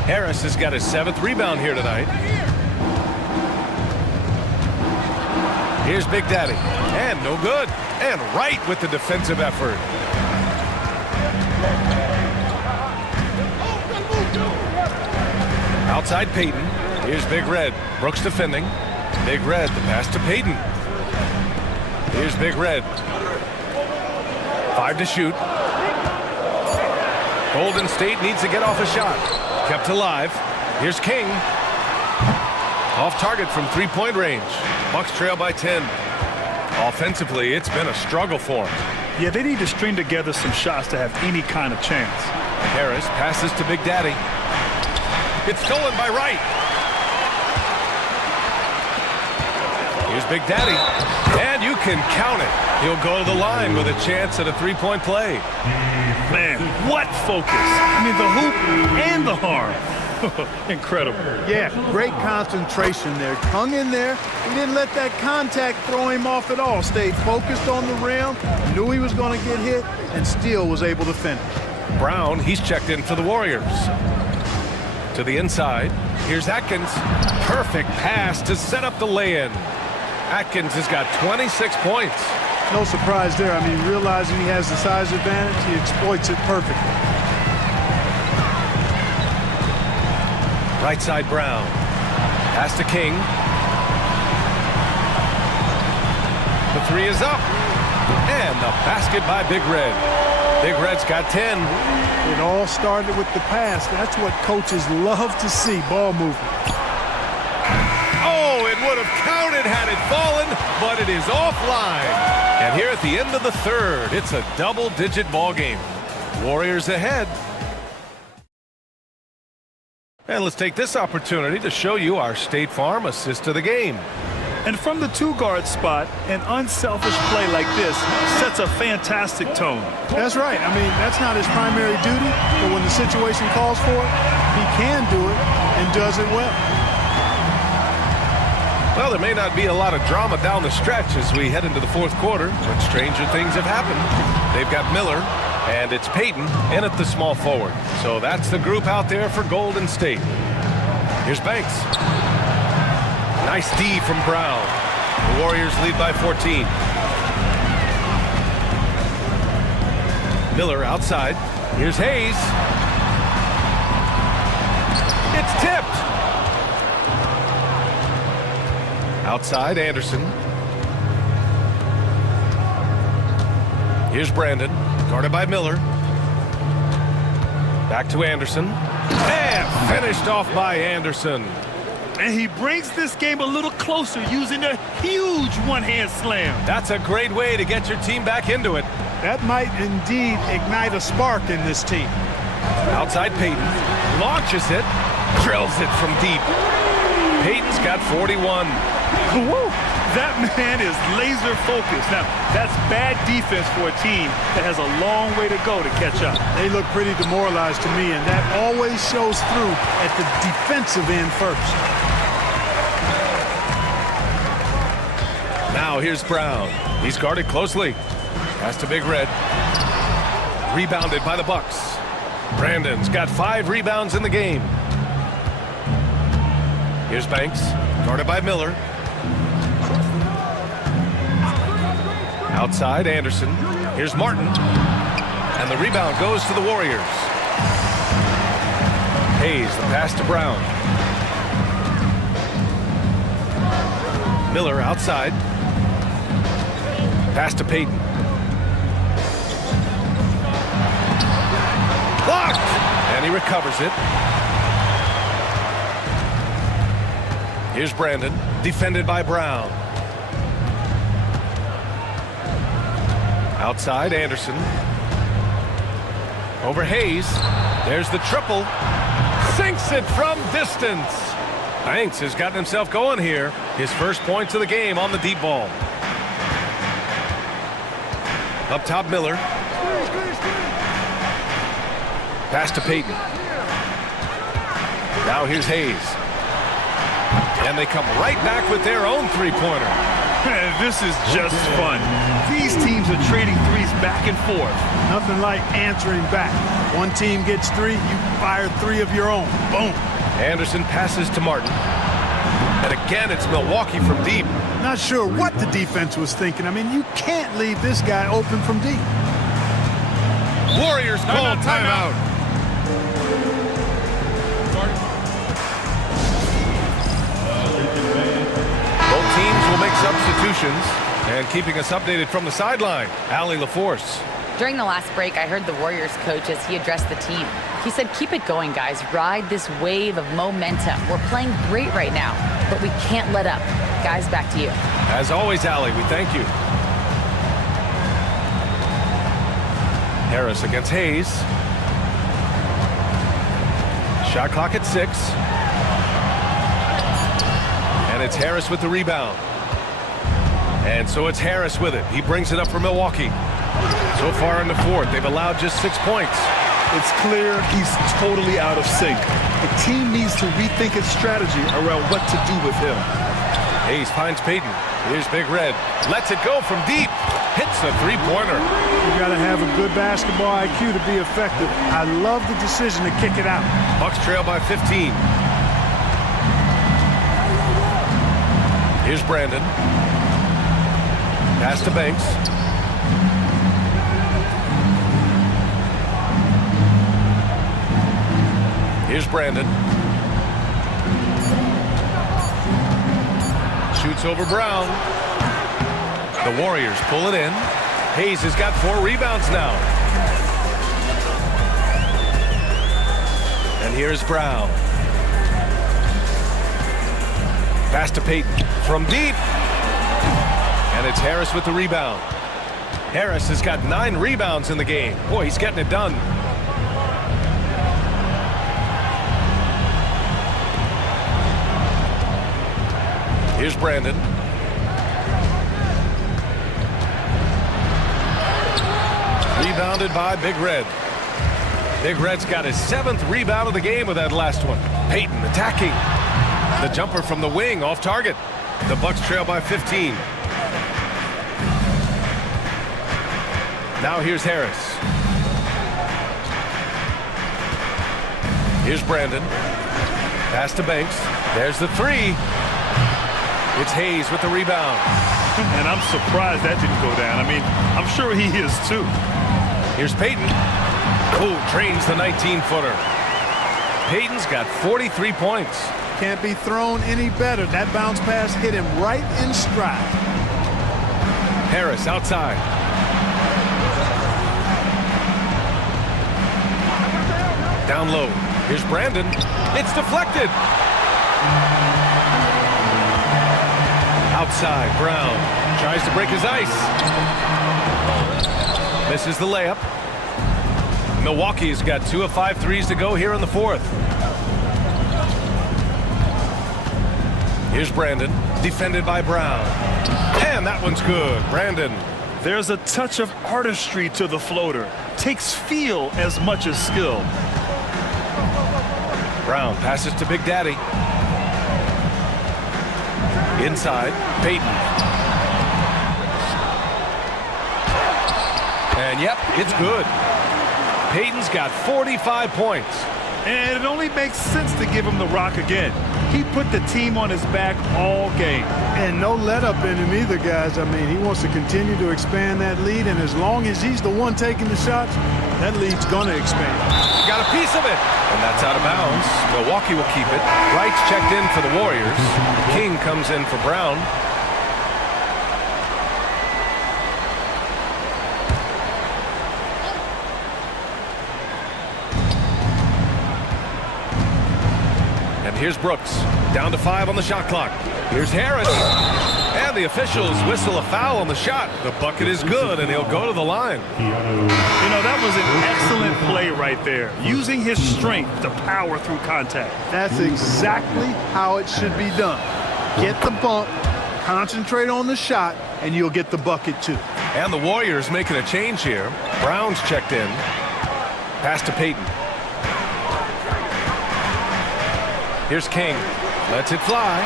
Harris has got his 7th rebound here tonight. Here's Big Daddy. And no good. And right with the defensive effort. Outside Peyton. Here's Big Red. Brooks defending. Big Red, the pass to Peyton. Here's Big Red. 5 to shoot. Golden State needs to get off a shot. Kept alive. Here's King. Off target from 3-point range. Bucks trail by 10. Offensively, it's been a struggle for them. Yeah, they need to string together some shots to have any kind of chance. Harris passes to Big Daddy. It's stolen by Wright. Here's Big Daddy. And you can count it. He'll go to the line with a chance at a 3-point play. Man, what focus. I mean, the hoop and the harm. Incredible. Yeah, great concentration there. Hung in there. He didn't let that contact throw him off at all. Stayed focused on the rim, knew he was going to get hit, and still was able to finish. Brown, he's checked in for the Warriors. To the inside. Here's Atkins. Perfect pass to set up the lay-in. Atkins has got 26 points. No surprise there. I mean, realizing he has the size advantage, he exploits it perfectly. Right side Brown. Pass to King. The three is up. And the basket by Big Red. Big Red's got 10. It all started with the pass. That's what coaches love to see, ball movement. Oh, it would have counted had it fallen, but it is offline. And here at the end of the third, it's a double-digit ball game. Warriors ahead. And let's take this opportunity to show you our State Farm assist of the game. And from the 2-guard spot, an unselfish play like this sets a fantastic tone. That's right. I mean, that's not his primary duty, but when the situation calls for it, he can do it and does it well. Well, there may not be a lot of drama down the stretch as we head into the fourth quarter, but stranger things have happened. They've got Miller, and it's Peyton in at the small forward. So that's the group out there for Golden State. Here's Banks. Nice D from Brown. The Warriors lead by 14. Miller outside. Here's Hayes. It's tipped. Outside, Anderson. Here's Brandon, guarded by Miller. Back to Anderson. And finished off by Anderson. And he brings this game a little closer using a huge one-hand slam. That's a great way to get your team back into it. That might indeed ignite a spark in this team. Outside Peyton. Launches it. Drills it from deep. Peyton's got 41. Woo! That man is laser focused. Now, that's bad defense for a team that has a long way to go to catch up. They look pretty demoralized to me, and that always shows through at the defensive end first. Now here's Brown. He's guarded closely. Pass to Big Red. Rebounded by the Bucks. Brandon's got 5 rebounds in the game. Here's Banks, guarded by Miller. Outside, Anderson. Here's Martin. And the rebound goes to the Warriors. Hayes, the pass to Brown. Miller outside. Pass to Peyton. Blocked! And he recovers it. Here's Brandon, defended by Brown. Outside, Anderson. Over Hayes. There's the triple. Sinks it from distance. Banks has gotten himself going here. His first points of the game on the deep ball. Up top, Miller. Pass to Peyton. Now here's Hayes. And they come right back with their own three-pointer. This is just fun. These teams are trading threes back and forth. Nothing like answering back. One team gets 3, you fire 3 of your own. Boom. Anderson passes to Martin. And again, it's Milwaukee from deep. Not sure what the defense was thinking. I mean, you can't leave this guy open from deep. Warriors call timeout. Both teams will make substitutions. And keeping us updated from the sideline, Allie LaForce. During the last break, I heard the Warriors coach as he addressed the team. He said, keep it going, guys. Ride this wave of momentum. We're playing great right now, but we can't let up. Guys, back to you. As always, Allie, we thank you. Harris against Hayes. Shot clock at 6. And it's Harris with the rebound. And so it's Harris with it. He brings it up for Milwaukee. So far in the fourth, they've allowed just 6 points. It's clear he's totally out of sync. The team needs to rethink its strategy around what to do with him. Hayes finds Payton. Here's Big Red. Lets it go from deep. Hits a three-pointer. You got to have a good basketball IQ to be effective. I love the decision to kick it out. Bucks trail by 15. Here's Brandon. Pass to Banks. Here's Brandon. Shoots over Brown. The Warriors pull it in. Hayes has got 4 rebounds now. And here's Brown. Pass to Payton from deep. And it's Harris with the rebound. Harris has got 9 rebounds in the game. Boy, he's getting it done. Here's Brandon. Rebounded by Big Red. Big Red's got his 7th rebound of the game with that last one. Payton attacking. The jumper from the wing off target. The Bucks trail by 15. Now here's Harris. Here's Brandon. Pass to Banks. There's the 3. It's Hayes with the rebound. And I'm surprised that didn't go down. I mean, I'm sure he is too. Here's Payton. Oh, drains the 19-footer. Payton's got 43 points. Can't be thrown any better. That bounce pass hit him right in stride. Harris outside. Down low. Here's Brandon. It's deflected. Outside, Brown tries to break his ice. Misses the layup. Milwaukee's got 2 of 5 threes to go here in the fourth. Here's Brandon, defended by Brown. And that one's good. Brandon. There's a touch of artistry to the floater. Takes feel as much as skill. Brown passes to Big Daddy. Inside, Payton. And yep, it's good. Payton's got 45 points. And it only makes sense to give him the rock again. He put the team on his back all game. And no let up in him either, guys. I mean, he wants to continue to expand that lead, and as long as he's the one taking the shots, that lead's going to expand. Got a piece of it. And that's out of bounds. Milwaukee will keep it. Wright's checked in for the Warriors. King comes in for Brown. And here's Brooks. Down to 5 on the shot clock. Here's Harris. And the officials whistle a foul on the shot. The bucket is good, and he'll go to the line. You know, that was an excellent play right there. Using his strength to power through contact. That's exactly how it should be done. Get the bump, concentrate on the shot, and you'll get the bucket too. And the Warriors making a change here. Brown's checked in. Pass to Payton. Here's King. Lets it fly.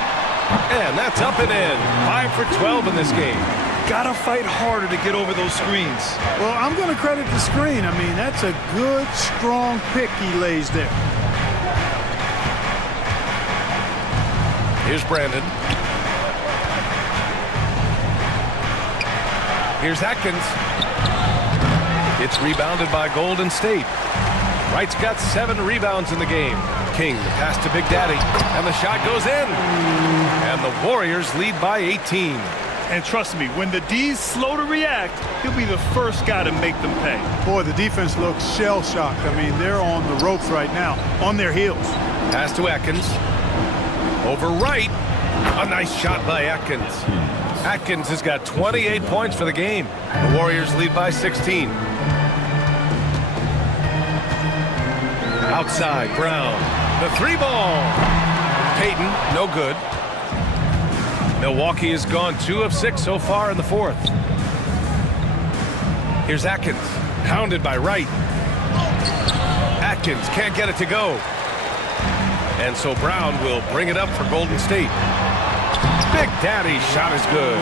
And that's up and in. 5 for 12 in this game. Gotta fight harder to get over those screens. Well, I'm going to credit the screen. I mean, that's a good, strong pick he lays there. Here's Brandon. Here's Atkins. It's rebounded by Golden State. Wright's got 7 rebounds in the game. King, the pass to Big Daddy, and the shot goes in. And the Warriors lead by 18. And trust me, when the D's slow to react, he'll be the first guy to make them pay. Boy, the defense looks shell-shocked. I mean, they're on the ropes right now, on their heels. Pass to Atkins. Over Wright. A nice shot by Atkins. Atkins has got 28 points for the game. The Warriors lead by 16. Outside, Brown. The 3-ball. Payton, no good. Milwaukee has gone 2 of 6 so far in the 4th. Here's Atkins, pounded by Wright. Atkins can't get it to go. And so Brown will bring it up for Golden State. Big Daddy's shot is good.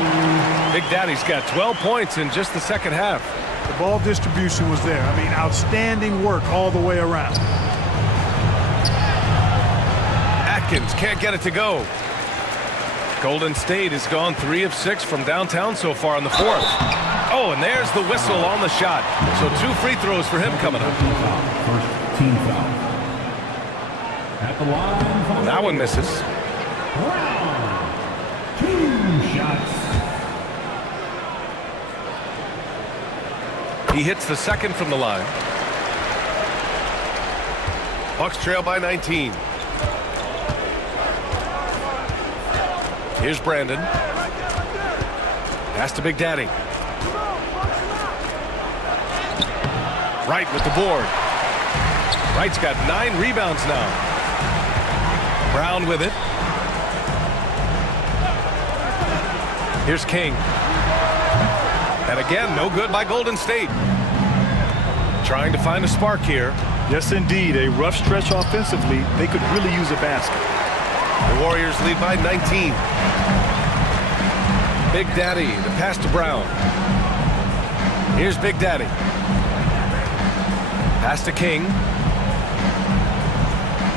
Big Daddy's got 12 points in just the second half. The ball distribution was there. I mean, outstanding work all the way around. Atkins can't get it to go. Golden State has gone 3 of 6 from downtown so far in the 4th. Oh, and there's the whistle on the shot. So 2 free throws for him coming up. First team foul. At the line. That one misses. Brown. 2 shots. He hits the second from the line. Bucks trail by 19. Here's Brandon. Pass to Big Daddy. Wright with the board. Wright's got 9 rebounds now. Brown with it. Here's King. And again, no good by Golden State. Trying to find a spark here. Yes, indeed. A rough stretch offensively. They could really use a basket. The Warriors lead by 19. Big Daddy, the pass to Brown. Here's Big Daddy. Pass to King.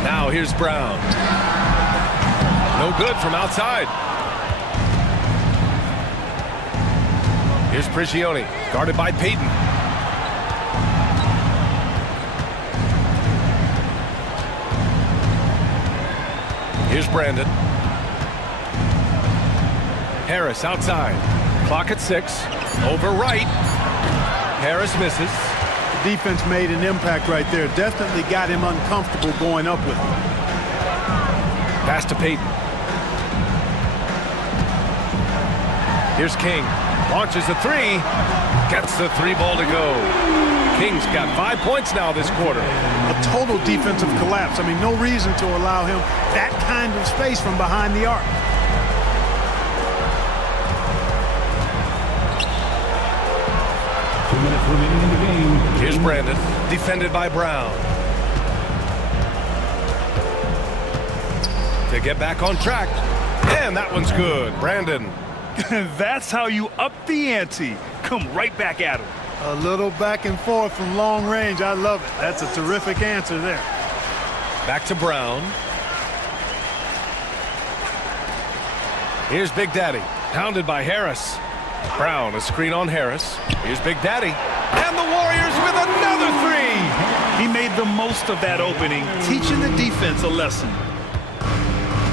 Now here's Brown. No good from outside. Here's Prigioni, guarded by Payton. Here's Brandon. Harris outside. Clock at 6. Over Wright. Harris misses. The defense made an impact right there. Definitely got him uncomfortable going up with him. Pass to Payton. Here's King. Launches a 3. Gets the 3-ball to go. King's got 5 points now this quarter. A total defensive collapse. I mean, no reason to allow him that kind of space from behind the arc. Remaining in the game. Here's Brandon, defended by Brown. To get back on track. And that one's good. Brandon. That's how you up the ante. Come right back at him. A little back and forth from long range. I love it. That's a terrific answer there. Back to Brown. Here's Big Daddy, pounded by Harris. Brown, a screen on Harris. Here's Big Daddy. And the Warriors with another 3. He made the most of that opening, teaching the defense a lesson.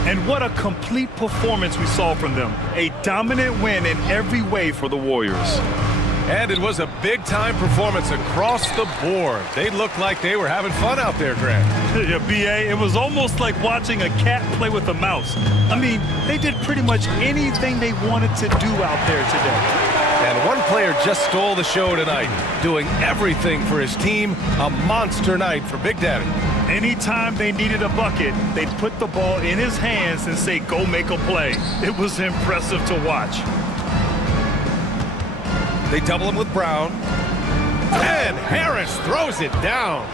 And what a complete performance we saw from them. A dominant win in every way for the Warriors. And it was a big-time performance across the board. They looked like they were having fun out there, Grant. Yeah, B.A., it was almost like watching a cat play with a mouse. I mean, they did pretty much anything they wanted to do out there today. And one player just stole the show tonight, doing everything for his team. A monster night for Big Daddy. Anytime they needed a bucket, they'd put the ball in his hands and say, go make a play. It was impressive to watch. They double him with Brown. And Harris throws it down.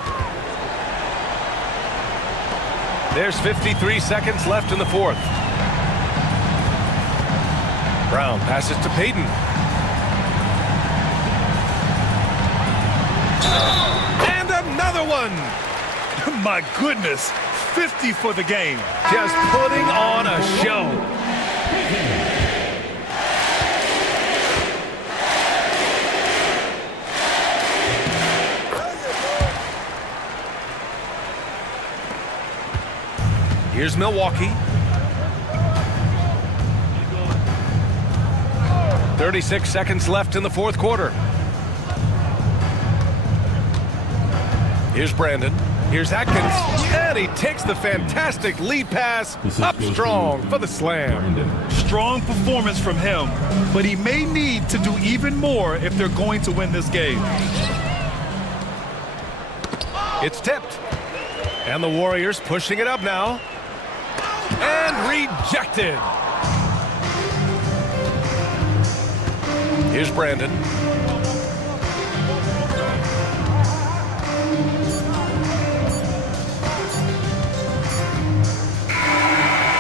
There's 53 seconds left in the 4th. Brown passes to Peyton. And another one. My goodness, 50 for the game. Just putting on a show. Here's Milwaukee. 36 seconds left in the fourth quarter. Here's Brandon. Here's Atkins. And he takes the fantastic lead pass up strong for the slam. Strong performance from him, but he may need to do even more if they're going to win this game. It's tipped. And the Warriors pushing it up now. And rejected. Here's Brandon.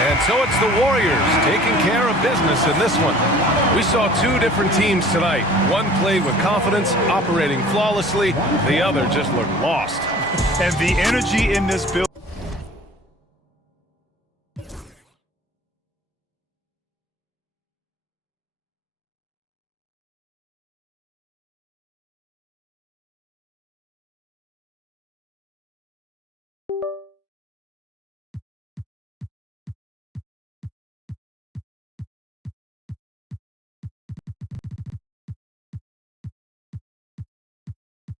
And so it's the Warriors taking care of business in this one. We saw two different teams tonight. One played with confidence, operating flawlessly. The other just looked lost. And the energy in this building